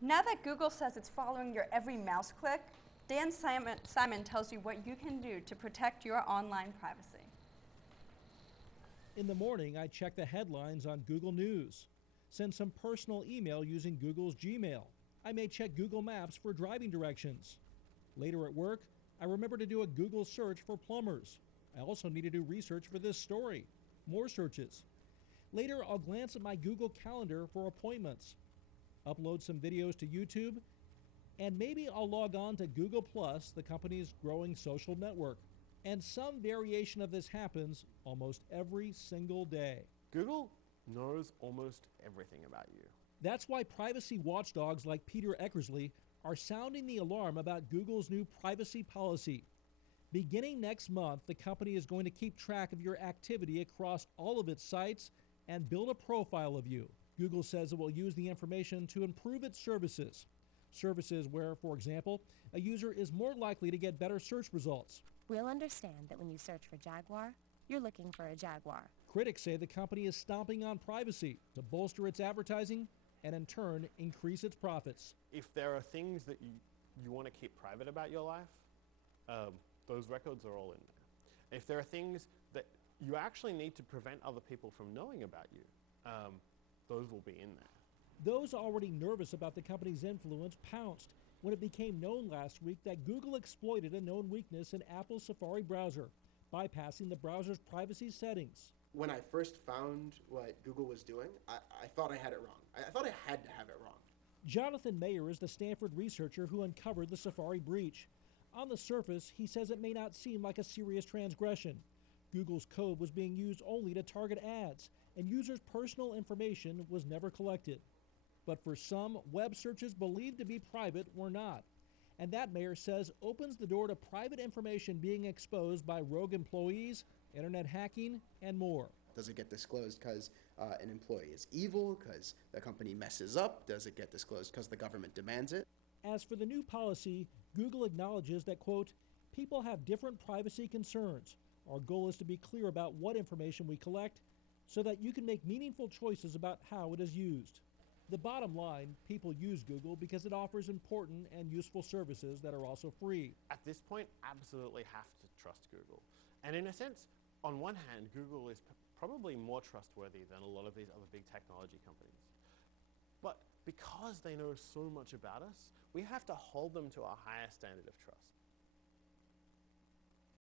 Now that Google says it's following your every mouse click, Dan Simon tells you what you can do to protect your online privacy. In the morning, I check the headlines on Google News, send some personal email using Google's Gmail. I may check Google Maps for driving directions. Later at work, I remember to do a Google search for plumbers. I also need to do research for this story. More searches. Later, I'll glance at my Google Calendar for appointments, upload some videos to YouTube, and maybe I'll log on to Google Plus, the company's growing social network. And some variation of this happens almost every single day. Google knows almost everything about you. That's why privacy watchdogs like Peter Eckersley are sounding the alarm about Google's new privacy policy. Beginning next month, the company is going to keep track of your activity across all of its sites and build a profile of you. Google says it will use the information to improve its services. Services where, for example, a user is more likely to get better search results. We'll understand that when you search for Jaguar, you're looking for a Jaguar. Critics say the company is stomping on privacy to bolster its advertising and in turn increase its profits. If there are things that you want to keep private about your life, those records are all in there. If there are things that you actually need to prevent other people from knowing about you, those will be in there. Those already nervous about the company's influence pounced when it became known last week that Google exploited a known weakness in Apple's Safari browser, bypassing the browser's privacy settings. When I first found what Google was doing, I thought I had it wrong. I thought I had to have it wrong. Jonathan Mayer is the Stanford researcher who uncovered the Safari breach. On the surface, he says it may not seem like a serious transgression. Google's code was being used only to target ads, and users' personal information was never collected. But for some, web searches believed to be private were not. And that, Mayer says, opens the door to private information being exposed by rogue employees, internet hacking, and more. Does it get disclosed because an employee is evil, because the company messes up? Does it get disclosed because the government demands it? As for the new policy, Google acknowledges that, quote, people have different privacy concerns. Our goal is to be clear about what information we collect so that you can make meaningful choices about how it is used. The bottom line, people use Google because it offers important and useful services that are also free. At this point, absolutely have to trust Google. And in a sense, on one hand, Google is probably more trustworthy than a lot of these other big technology companies. But because they know so much about us, we have to hold them to a higher standard of trust.